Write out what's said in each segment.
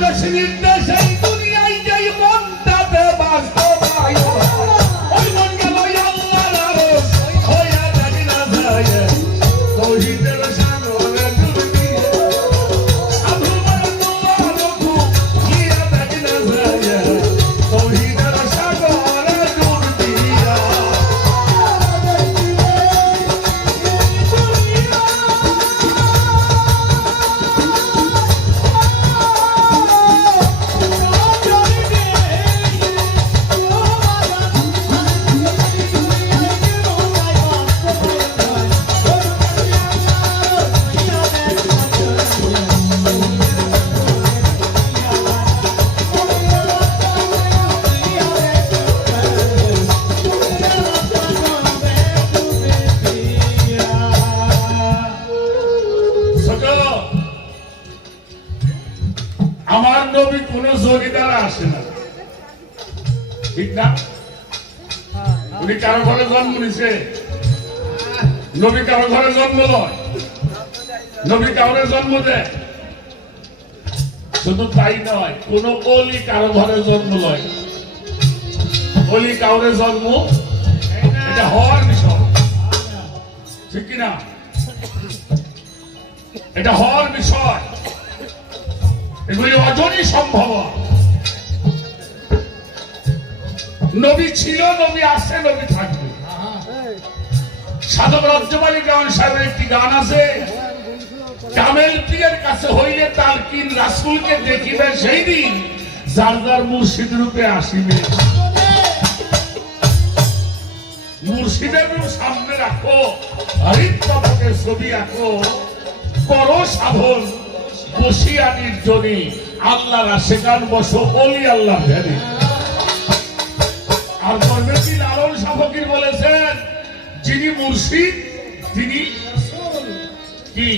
আদেশ নির্দেশে দুনিয়ায় যেই মনটাতে বাস্তবায়ন ওই মন গেল আল্লাহর আরশ হইয়া জানি না যায় তৌহিদের সাগরে ডুবি সাধু বান্দা রঘু গিয়া জানি না যায় তৌহিদের সাগরে ডুবি আমার নবী কোন জমিদার আসে না, ঠিক না? উনি কারো ঘরে জন্ম নিছে? নবী কারো ঘরে জন্ম লয়, নবী কারো জন্ম দেয়? শুধু তাই নয়, কোন অলি কারো ঘরে জন্ম লয়। অলি কাউরে জন্ম এটা হওয়ার বিষয়, ঠিক কিনা? এটা হওয়ার বিষয়, এগুলি অজনই সম্ভব। নবী ছিল, নবী আসছে, নবী থাকবে। সাধক রাজ্যবাড়ি গান সাহেবের একটি গান আছে, কামেল পীরের কাছে হইলে তার কিন রাসূলকে দেখিবে সেই দিন যার যার মুর্শিদ রূপে আসিবে। মুর্শিদের রূপ সামনে রাখো, হরিৎপথের ছবি আঁকো, করো সাধন বসিয়ানির জনি আল্লাহরা সেখান বসো অলি আল্লাহ ধ্যানে। আর গর্বেতি লালন শাহ ফকির বলেছেন, যিনি মুর্শিদ তিনি কি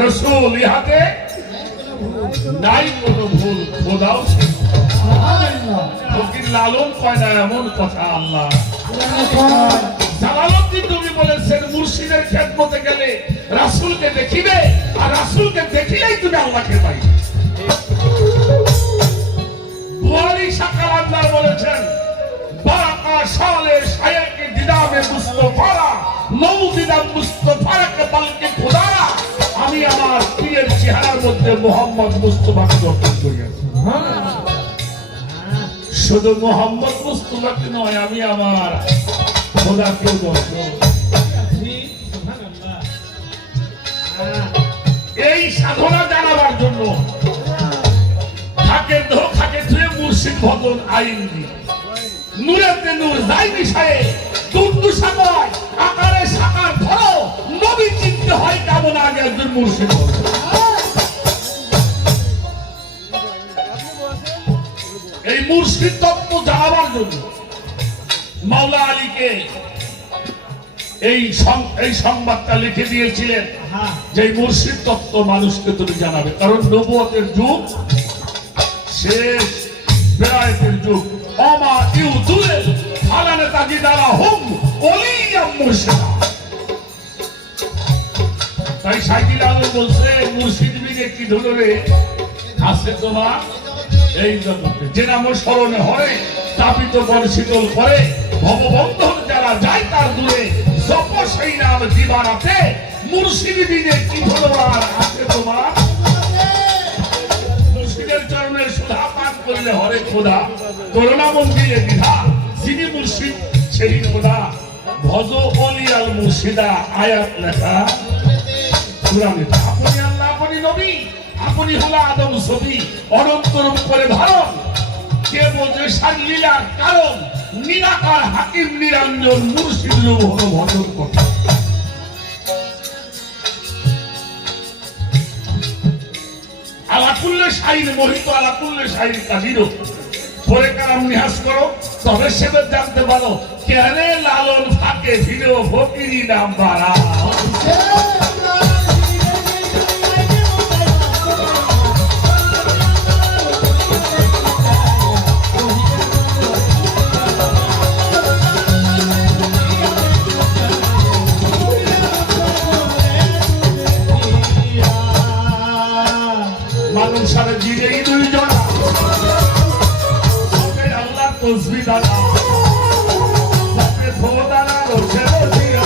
রাসূল, ইহাতে নাই কোনো ভুল, খোদাও ফকির লালন কয় না এমন কথা। আল্লাহ জালালউদ্দিন রুমি বলেছেন, মুর্শিদের খেদমতে গেলে রাসূলকে দেখিবে, আর রাসূলকে দেখিলেই তুমি আল্লাহকে পাইবে। বুখারী শাকাল আল্লাহ বলেছেন, বারাকা শালে শায়কে দিদামে মুস্তাফা মওজিদা মুস্তাফাকে বলকে খোদা, আমি আমার পীরের চেহারার মধ্যে মুহাম্মদ মুস্তাফাকে দর্শন করিয়াছি। শুধু মুহাম্মদ মুস্তাফাকে নয়, আমি আমার খোদাকেও দর্শন। এই সাধনা জানাবার জন্য থাকে ধুয়ে মুর্শিদ ভজন আইন দিয়ে নূরেতে নূর যাই বিষয়ে দুর্দশা নয়, আকারে সাকার ধরো নবী চিনতে হয় কেমন আগে একজন মুর্শিদ। এই মুর্শিদ তত্ত্ব জানাবার জন্য মাওলা আলীকে এই সংবাদটা লিখে দিয়েছিলেন যে মুর্শিদ তত্ত্ব মানুষকে তুমি জানাবে, কারণ নবুয়তের যুগ শেষ, বেলায়েতের যুগ। অমা ইউদুল ফালানে তাজিদারা হুম ওলিয়াম মুর্শিদা। তাই সাইকিল আলম বলছে, মুর্শিদ বিনে কি ধরে আছে তোমার এই জগতে, যে নাম স্মরণে হরে তাপিত বন শীতল করে, ভববন্ধন যারা যায় তার দূরে, জপ সেই নাম জীবানাতে, মুর্শিদ বিনে কি ধরবার আছে তোমার। মুর্শিদের চরণের সুধা পান করলে হরে খোদা, করুণা মন্দিরে বিধা, যিনি মুর্শিদ সেই খোদা। ভজ অলি আল মুর্শিদা আয়াত লেখা কুরআনে। আপনি আল্লাহ, আপনি নবী, আপনি হলো আদম ছবি, অনন্ত রূপ করে ধারণ। কে বলছে সাল্লীলার কারণ, নিরাকার হাকিম নিরঞ্জন মুর্শিদ রূপ হলো ভজন কথা। আলাকুল্লে শাহির মোহিত, আলাকুল্লে শাহির কাদিরও পরে কালাম নিহাস করো, তবে সেবে জানতে পারো কেন লালন ফাঁকে ভিড়েও ফকিরি নাম বাড়া। মানুষ আর জিরেই দুইজন আল্লাহ তসবি দাদা খোদানা রোজে রোজিয়া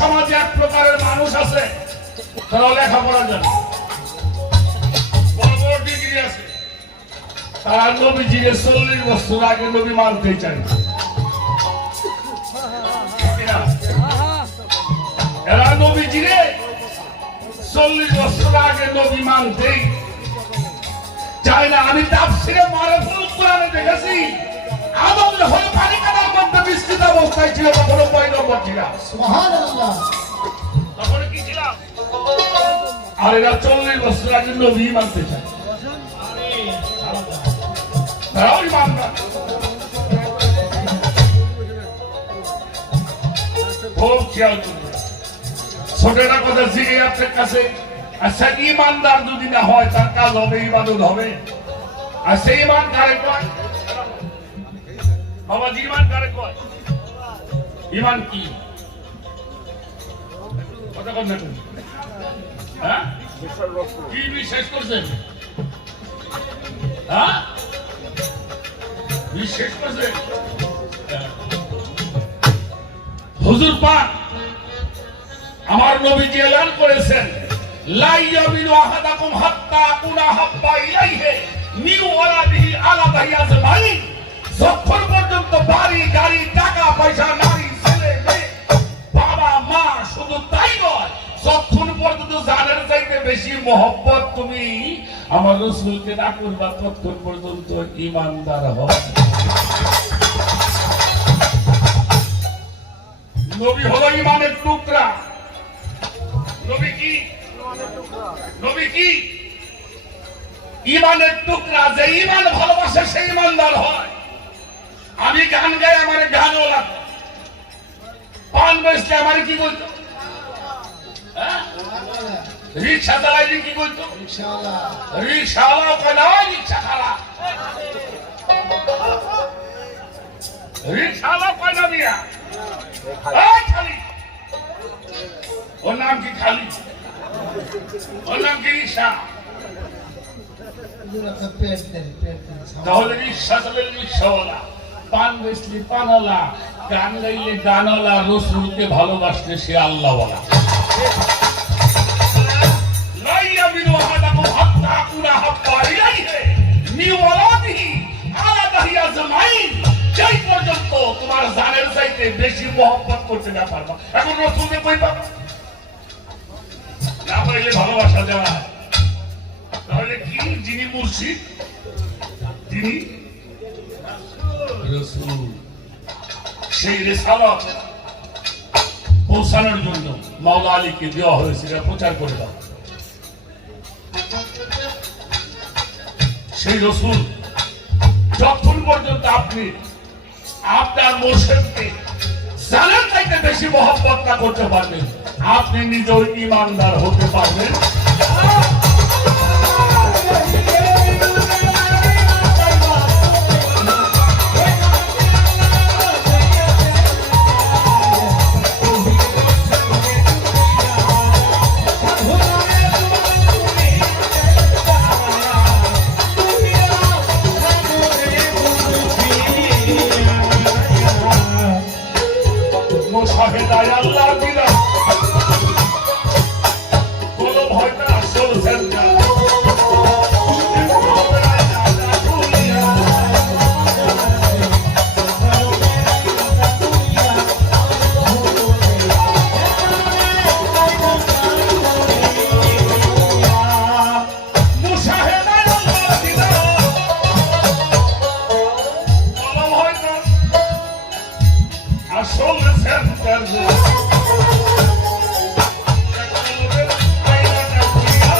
সমাজে এক প্রকারের মানুষ আছে তারা লেখাপড়া জানে, বড় বড় ডিগ্রি আছে, তারা নবীজিকে 40 বছর আগে নবী মানতে চায়। এরা নবীজিকে 40 বছর আগে নবী মানতেই চায় না। আমি তাফসীরে মারফুল কোরআনে দেখেছি আদম যখন পানি কাটার মধ্যে বিস্তৃত অবস্থায় ছিল তখন পয়গম্বর ছিল। সুবহানাল্লাহ। তখন কি ছিল? আর এরা 40 বছর আগে নবী মানতে চায়। তারাও ইমান না। খুব খেয়াল করবে। ছোটরা কথা জিজ্ঞে আপনার কাছে, আচ্ছা ইমানদার যদি না হয় তার কাজ হবে, ইবাদত হবে। আর সেই ইমান কারে কয়? বাবা ইমান কারে কয়? ইমান কি? কথা কন না তুমি। হ্যাঁ? কি বিশ্বাস করছেন? হ্যাঁ? বিশ্বাস করছেন? হুজুর পাক আমার নবীজি এলান করেছেন, লা ইয়ামিনু আহাদাকুম হাত্তা আকুনা হাব্বা ইলাইহি মিন ওয়ালাদিহি আলা আজমাইন। যতক্ষণ পর্যন্ত বাড়ি গাড়ি টাকা পয়সা নারী ছেলে মেয়ে বাবা মা শুধু তাই নয়, যতক্ষণ পর্যন্ত জানের চাইতে বেশি মহব্বত তুমি আমার রাসূলকে না করবা ততক্ষণ পর্যন্ত ঈমানদার হবে। নবী হলো ঈমানের টুকরা। নবী কি? নবী কি? ঈমানের টুকরা। যে ঈমান ভালোবাসে সে ঈমানদার হয়। আমি গান গাই, আমার গানও লাগতো, পান বেচলে আমার কি বলতো, রিক্সা চালাইলে কি বলতো, রিক্সাওয়ালাও কয় না রিক্সা খারাপ, রিক্সাওয়ালাও কয় না মিয়া খালি। ওর নাম কি খালি? ওর নাম কি রিক্সা? তাহলে রিক্সা চালাইলে রিক্সাওয়ালা, পান বেচলে পানওয়ালা, গান গাইলে গানওয়ালা, রসুলকে ভালোবাসলে সে আল্লাহওয়ালা। তোমার জানের চাইতে বেশি মহব্বত করতে না পারবা, এখন রসুলকে কই পাবা? না পাইলে ভালোবাসা দেওয়া। তাহলে কি? যিনি মুর্শিদ তিনি রাসূল। সেই রিসালাত পৌঁছানোর জন্য মাওলা আলীকে দেওয়া হয়েছিল, প্রচার করে দাও। সেই রাসূল যতক্ষণ পর্যন্ত আপনি আপনার মুর্শিদকে জানের চাইতে বেশি মহব্বত না করতে পারবেন, আপনি নিজেও ঈমানদার হতে পারবেন। পরিষ্কার আয়নাটা খুলিয়া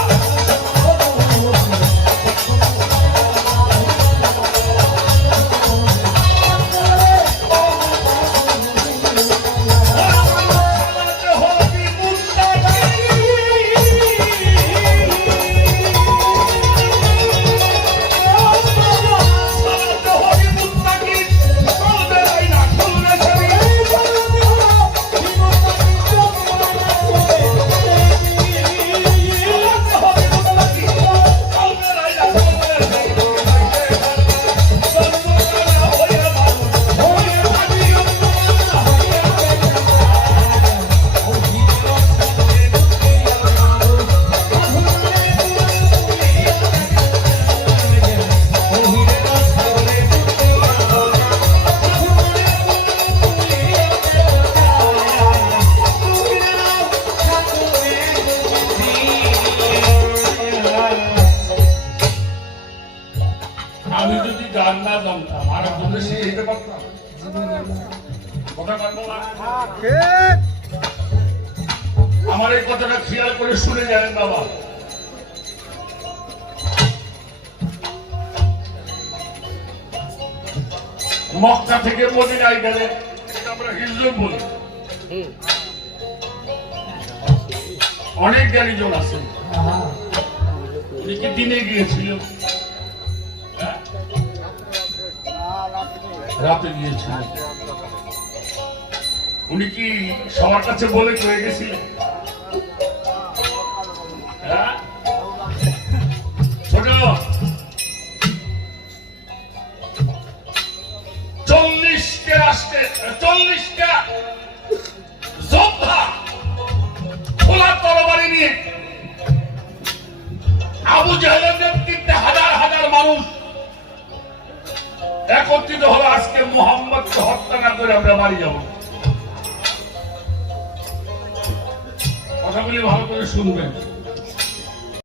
আমি যদি গান না জানতাম আর একজনের শিখে পারতাম কথা পারবো না আমার এই কথাটা খেয়াল করে শুনে যাবেন বাবা মক্কা থেকে মদিনায় গেলে আমরা হিজরত বলি অনেক জ্ঞানীজন আছেন উনি কি দিনে গিয়েছিল রাতে গিয়েছিল উনি কি সবার কাছে বলে হয়ে গেছিলেন ছোট 40টা রাষ্ট্রে 40টা যোদ্ধা খোলা তরবারি নিয়ে আবু জাহেলের নেতৃত্বে হাজার হাজার মানুষ একত্রিত হলো আজকে মুহাম্মদকে হত্যা না করে আমরা বাড়ি যাব কথাগুলি ভালো করে শুনবেন